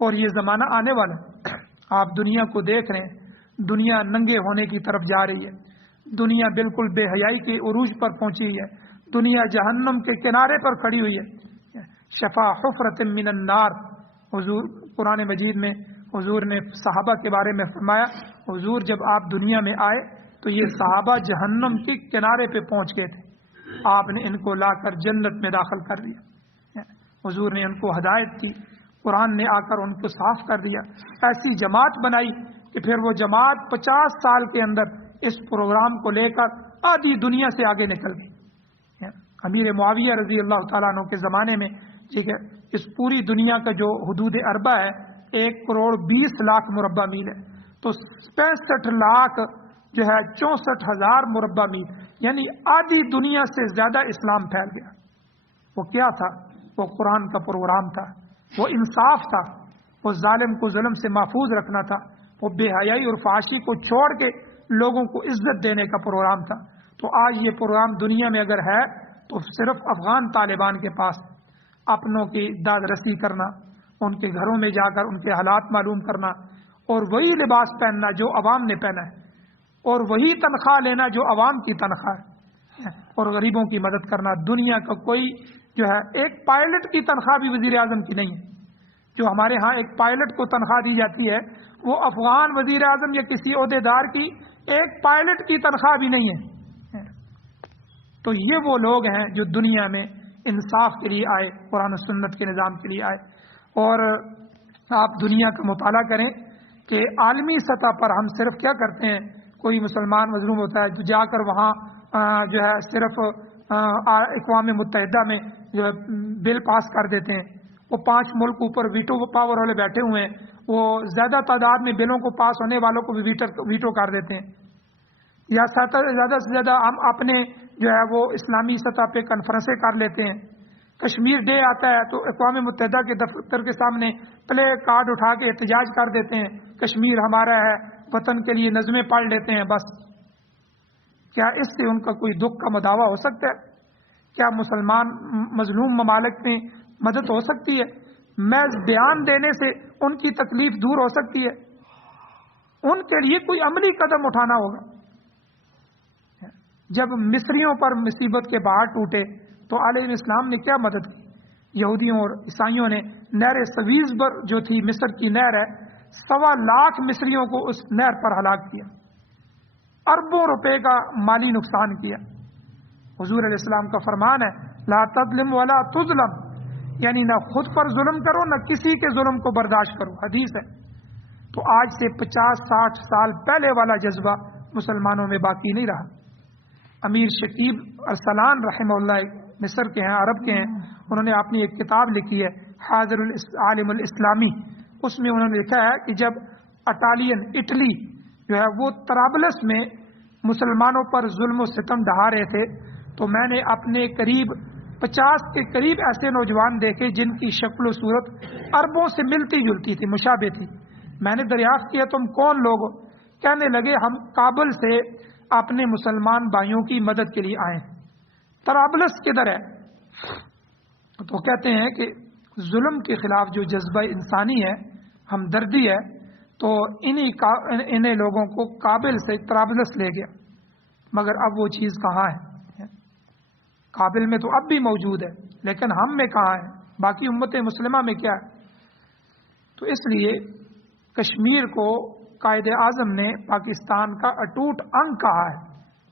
اور یہ زمانہ آنے والا ہے، آپ دنیا کو دیکھ رہے ہیں، دنیا ننگے ہونے کی طرف جا رہی ہے، دنیا بالکل بے حیائی کے عروج پر پہنچی ہے، دنیا جہنم کے کنارے پر کھڑی ہوئی ہے۔ شفا حفرۃ من النار، حضور قرآن مجید میں حضور نے صحابہ کے بارے میں فرمایا، حضور جب آپ دنیا میں آئے تو یہ صحابہ جہنم کے کنارے پہ پہنچ گئے تھے، آپ نے ان کو لا کر جنت میں داخل کر دیا، حضور نے ان کو ہدایت کی، قرآن نے آ کر ان کو صاف کر دیا، ایسی جماعت بنائی کہ پھر وہ جماعت 50 سال کے اندر اس پروگرام کو لے کر آدھی دنیا سے آگے نکل گئی۔ امیر معاویہ رضی اللہ تعالیٰ عنہ کے زمانے میں، ٹھیک ہے، اس پوری دنیا کا جو حدود اربع ہے 1 کروڑ 20 لاکھ مربع میل ہے، تو 65 لاکھ جو ہے 64,000 مربع میل، یعنی آدھی دنیا سے زیادہ اسلام پھیل گیا۔ وہ کیا تھا؟ وہ قرآن کا پروگرام تھا، وہ انصاف تھا، وہ ظالم کو ظلم سے محفوظ رکھنا تھا، وہ بے حیائی اور فحاشی کو چھوڑ کے لوگوں کو عزت دینے کا پروگرام تھا۔ تو آج یہ پروگرام دنیا میں اگر ہے تو صرف افغان طالبان کے پاس اپنوں کی داد رسی کرنا، ان کے گھروں میں جا کر ان کے حالات معلوم کرنا، اور وہی لباس پہننا جو عوام نے پہنا ہے، اور وہی تنخواہ لینا جو عوام کی تنخواہ ہے، اور غریبوں کی مدد کرنا۔ دنیا کا کوئی جو ہے ایک پائلٹ کی تنخواہ بھی وزیر اعظم کی نہیں ہے۔ جو ہمارے ہاں ایک پائلٹ کو تنخواہ دی جاتی ہے، وہ افغان وزیر اعظم یا کسی عہدیدار کی ایک پائلٹ کی تنخواہ بھی نہیں ہے۔ تو یہ وہ لوگ ہیں جو دنیا میں انصاف کے لیے آئے، قرآن و سنت کے نظام کے لیے آئے۔ اور آپ دنیا کا مطالعہ کریں کہ عالمی سطح پر ہم صرف کیا کرتے ہیں، کوئی مسلمان مظلوم ہوتا ہے تو جا کر وہاں جو ہے صرف اقوام متحدہ میں جو ہے بل پاس کر دیتے ہیں۔ وہ 5 ملک اوپر ویٹو پاور والے بیٹھے ہوئے ہیں، وہ زیادہ تعداد میں بلوں کو پاس ہونے والوں کو بھی ویٹو کر دیتے ہیں۔ یا زیادہ سے زیادہ ہم اپنے جو ہے وہ اسلامی سطح پہ کنفرنسیں کر لیتے ہیں۔ کشمیر ڈے آتا ہے تو اقوام متحدہ کے دفتر کے سامنے پلے کارڈ اٹھا کے احتجاج کر دیتے ہیں، کشمیر ہمارا ہے، وطن کے لیے نظمیں پڑھ لیتے ہیں۔ بس کیا اس سے ان کا کوئی دکھ کا مداوع ہو سکتا ہے؟ کیا مسلمان مظلوم ممالک میں مدد ہو سکتی ہے؟ محض بیان دینے سے ان کی تکلیف دور ہو سکتی ہے؟ ان کے لیے کوئی عملی قدم اٹھانا ہوگا۔ جب مصریوں پر مصیبت کے بہار ٹوٹے تو عالم اسلام نے کیا مدد کی؟ یہودیوں اور عیسائیوں نے نہر سویز پر جو تھی، مصر کی نہر ہے، 1.25 لاکھ مصریوں کو اس نہر پر ہلاک کیا، اربوں روپے کا مالی نقصان کیا۔ حضور علیہ السلام کا فرمان ہے لا تظلم ولا تظلم، یعنی نہ خود پر ظلم کرو نہ کسی کے ظلم کو برداشت کرو، حدیث ہے۔ تو آج سے 50-60 سال پہلے والا جذبہ مسلمانوں میں باقی نہیں رہا۔ امیر شکیب ارسلان رحمہ اللہ مصر کے ہیں، عرب کے ہیں، انہوں نے اپنی ایک کتاب لکھی ہے حاضر العالم الاسلامی۔ اس میں انہوں نے لکھا ہے کہ جب اٹلی جو ہے وہ طرابلس میں مسلمانوں پر ظلم و ستم ڈھا رہے تھے، تو میں نے اپنے قریب 50 کے قریب ایسے نوجوان دیکھے جن کی شکل و صورت عربوں سے ملتی جلتی تھی، مشابہ تھی۔ میں نے دریافت کیا تم کون لوگ ہو؟ کہنے لگے ہم کابل سے اپنے مسلمان بھائیوں کی مدد کے لیے آئے۔ طرابلس کدھر ہے؟ تو کہتے ہیں کہ ظلم کے خلاف جو جذبہ انسانی ہے، ہمدردی ہے، تو انہیں لوگوں کو کابل سے طرابلس لے گیا، مگر اب وہ چیز کہاں ہے؟ کابل میں تو اب بھی موجود ہے، لیکن ہم میں کہاں ہے؟ باقی امت مسلمہ میں کیا ہے؟ تو اس لیے کشمیر کو قائد اعظم نے پاکستان کا اٹوٹ انگ کہا ہے۔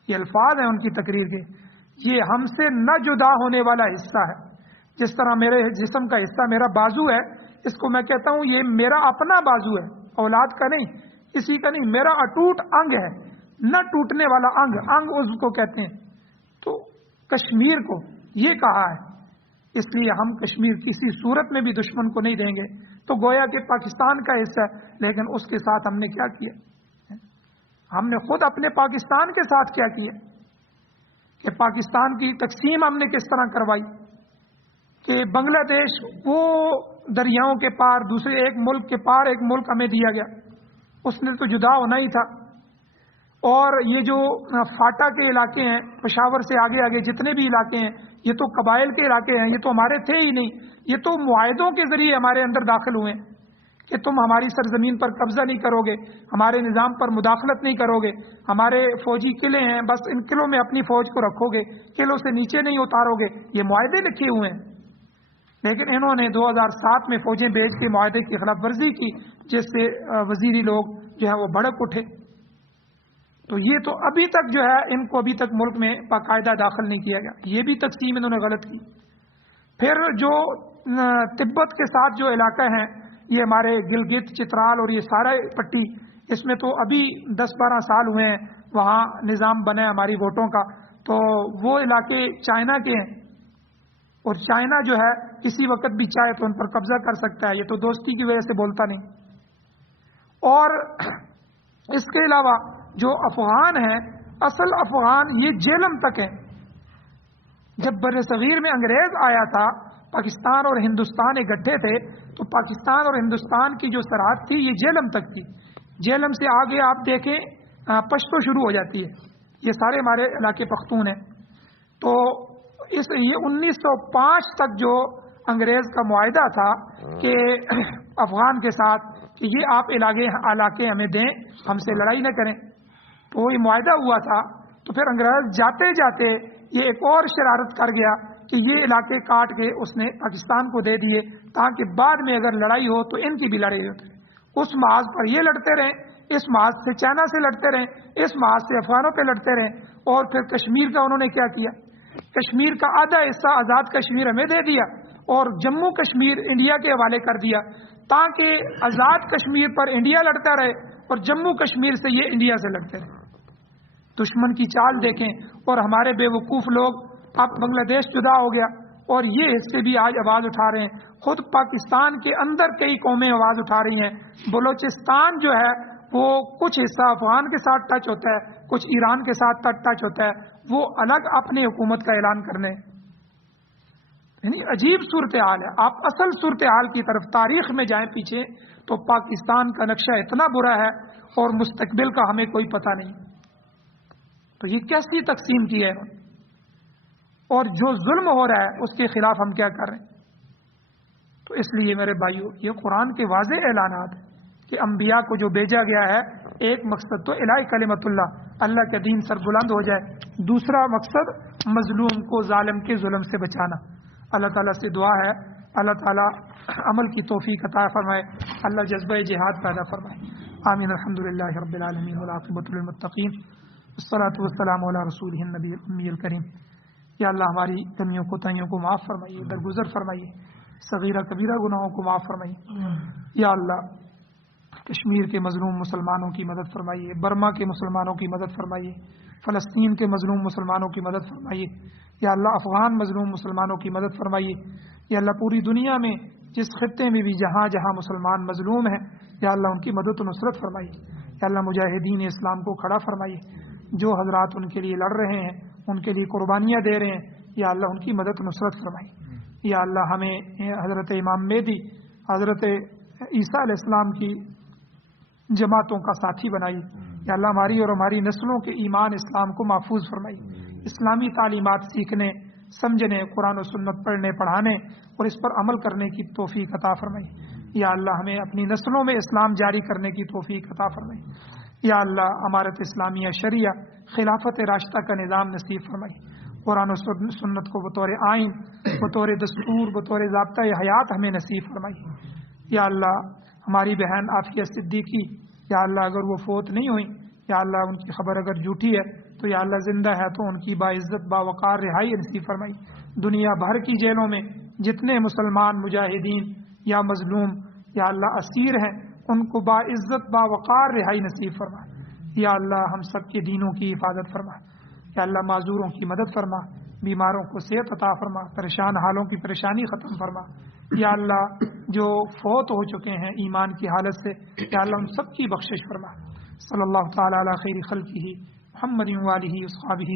یہ الفاظ ہیں ان کی تقریر کے، یہ ہم سے نہ جدا ہونے والا حصہ ہے۔ جس طرح میرے جسم کا حصہ میرا بازو ہے، اس کو میں کہتا ہوں یہ میرا اپنا بازو ہے، اولاد کا نہیں، کسی کا نہیں، میرا اٹوٹ انگ ہے، نہ ٹوٹنے والا انگ اس کو کہتے ہیں۔ تو کشمیر کو یہ کہا ہے، اس لیے ہم کشمیر کسی صورت میں بھی دشمن کو نہیں دیں گے۔ تو گویا کہ پاکستان کا حصہ ہے، لیکن اس کے ساتھ ہم نے کیا کیا؟ ہم نے خود اپنے پاکستان کے ساتھ کیا کیا کہ پاکستان کی تقسیم ہم نے کس طرح کروائی کہ بنگلہ دیش وہ دریاؤں کے پار، دوسرے ایک ملک کے پار ایک ملک ہمیں دیا گیا، اس نے تو جدا ہونا ہی تھا۔ اور یہ جو فاٹا کے علاقے ہیں، پشاور سے آگے آگے جتنے بھی علاقے ہیں، یہ تو قبائل کے علاقے ہیں، یہ تو ہمارے تھے ہی نہیں، یہ تو معاہدوں کے ذریعے ہمارے اندر داخل ہوئے کہ تم ہماری سرزمین پر قبضہ نہیں کرو گے، ہمارے نظام پر مداخلت نہیں کرو گے، ہمارے فوجی قلعے ہیں، بس ان قلعوں میں اپنی فوج کو رکھو گے، قلعوں سے نیچے نہیں اتارو گے، یہ معاہدے لکھے ہوئے ہیں۔ لیکن انہوں نے 2007 میں فوجیں بھیج کے معاہدے کی خلاف ورزی کی، جس سے وزیری لوگ جو ہے وہ بھڑک اٹھے۔ تو یہ تو ابھی تک جو ہے ان کو ابھی تک ملک میں باقاعدہ داخل نہیں کیا گیا، یہ بھی تقسیم انہوں نے غلط کی۔ پھر جو تبت کے ساتھ جو علاقہ ہیں، یہ ہمارے گلگت، چترال اور یہ سارا پٹی، اس میں تو ابھی 10-12 سال ہوئے ہیں وہاں نظام بنا ہے ہماری ووٹوں کا، تو وہ علاقے چائنا کے ہیں، اور چائنا جو ہے کسی وقت بھی چاہے تو ان پر قبضہ کر سکتا ہے، یہ تو دوستی کی وجہ سے بولتا نہیں۔ اور اس کے علاوہ جو افغان ہیں، اصل افغان یہ جیلم تک ہیں۔ جب بر صغیر میں انگریز آیا تھا، پاکستان اور ہندوستان اکٹھے تھے، تو پاکستان اور ہندوستان کی جو سرحد تھی یہ جیلم تک تھی۔ جیلم سے آگے آپ دیکھیں پشتو شروع ہو جاتی ہے، یہ سارے ہمارے علاقے پختون ہیں۔ تو یہ 1905 تک جو انگریز کا معاہدہ تھا کہ افغان کے ساتھ کہ یہ آپ علاقے ہمیں دیں، ہم سے لڑائی نہ کریں، تو یہ معاہدہ ہوا تھا۔ تو پھر انگریز جاتے جاتے یہ ایک اور شرارت کر گیا کہ یہ علاقے کاٹ کے اس نے پاکستان کو دے دیے، تاکہ بعد میں اگر لڑائی ہو تو ان کی بھی لڑائی ہوتی۔ اس محاذ پر یہ لڑتے رہیں، اس محاذ سے چائنا سے لڑتے رہیں، اس محاذ سے افغانوں پہ لڑتے رہیں، اور پھر کشمیر کا انہوں نے کیا کیا، کشمیر کا آدھا حصہ آزاد کشمیر ہمیں دے دیا اور جموں کشمیر انڈیا کے حوالے کر دیا، تاکہ آزاد کشمیر پر انڈیا لڑتا رہے اور جموں کشمیر سے یہ انڈیا سے لڑتے رہے۔ دشمن کی چال دیکھیں، اور ہمارے بے وقوف لوگ، اب بنگلہ دیش جدا ہو گیا اور یہ حصے بھی آج آواز اٹھا رہے ہیں، خود پاکستان کے اندر کئی قومیں آواز اٹھا رہی ہیں۔ بلوچستان جو ہے وہ کچھ حصہ افغان کے ساتھ ٹچ ہوتا ہے، کچھ ایران کے ساتھ ٹچ ہوتا ہے، وہ الگ اپنی حکومت کا اعلان کرنے، یعنی عجیب صورتحال ہے۔ آپ اصل صورتحال کی طرف تاریخ میں جائیں پیچھے، تو پاکستان کا نقشہ اتنا برا ہے اور مستقبل کا ہمیں کوئی پتہ نہیں۔ تو یہ کیسی تقسیم کی ہے، اور جو ظلم ہو رہا ہے اس کے خلاف ہم کیا کر رہے ہیں؟ تو اس لیے میرے بھائیو، یہ قرآن کے واضح اعلانات ہیں کہ انبیاء کو جو بھیجا گیا ہے، ایک مقصد تو الہ کلمت اللہ کا دین سربلند ہو جائے، دوسرا مقصد مظلوم کو ظالم کے ظلم سے بچانا۔ اللہ تعالیٰ سے دعا ہے اللہ تعالیٰ عمل کی توفیق عطا فرمائے، اللہ جذبہ جہاد پیدا فرمائے۔ آمین۔ الحمدللہ رب العالمین والعاقبۃ للمتقین، والصلاۃ والسلام علی رسولہ النبی الامی الکریم۔ یا اللہ ہماری کمیوں کوتاہیوں کو معاف فرمائیے، درگزر فرمائیے، صغیرہ کبیرہ گناہوں کو معاف فرمائیے۔ یا اللہ کشمیر کے مظلوم مسلمانوں کی مدد فرمائیے، برما کے مسلمانوں کی مدد فرمائیے، فلسطین کے مظلوم مسلمانوں کی مدد فرمائیے۔ یا اللہ افغان مظلوم مسلمانوں کی مدد فرمائیے۔ یا اللہ پوری دنیا میں جس خطے میں بھی جہاں جہاں مسلمان مظلوم ہیں، یا اللہ ان کی مدد و نصرت فرمائیے۔ یا اللہ مجاہدین اسلام کو کھڑا فرمائیے، جو حضرات ان کے لیے لڑ رہے ہیں، ان کے لیے قربانیاں دے رہے ہیں، یا اللہ ان کی مدد و نصرت فرمائیے۔ یا اللہ ہمیں حضرت امام مہدی، حضرت عیسیٰ علیہ السلام کی جماعتوں کا ساتھی بنائی۔ یا اللہ ہماری اور ہماری نسلوں کے ایمان اسلام کو محفوظ فرمائی، اسلامی تعلیمات سیکھنے، سمجھنے، قرآن و سنت پڑھنے پڑھانے اور اس پر عمل کرنے کی توفیق عطا فرمائی۔ یا اللہ ہمیں اپنی نسلوں میں اسلام جاری کرنے کی توفیق عطا فرمائی۔ یا اللہ امارت اسلامیہ شریعہ خلافت راشدہ کا نظام نصیب فرمائی، قرآن و سنت کو بطور آئین، بطور دستور، بطور ضابطۂ حیات ہمیں نصیب فرمائی۔ یا اللہ ہماری بہن عافیہ صدیقی، یا اللہ اگر وہ فوت نہیں ہوئی، یا اللہ ان کی خبر اگر جھوٹی ہے تو یا اللہ زندہ ہے تو ان کی باعزت باوقار رہائی نصیب فرمائی۔ دنیا بھر کی جیلوں میں جتنے مسلمان مجاہدین یا مظلوم یا اللہ اسیر ہیں، ان کو باعزت باوقار رہائی نصیب فرما۔ یا اللہ ہم سب کے دینوں کی حفاظت فرما۔ یا اللہ معذوروں کی مدد فرما، بیماروں کو صحت عطا فرما، پریشان حالوں کی پریشانی ختم فرما۔ یا اللہ جو فوت ہو چکے ہیں ایمان کی حالت سے، یا اللہ ان سب کی بخشش فرما۔ صلی اللہ تعالی علی خیر خلقہ محمد و آلہ و صحبہ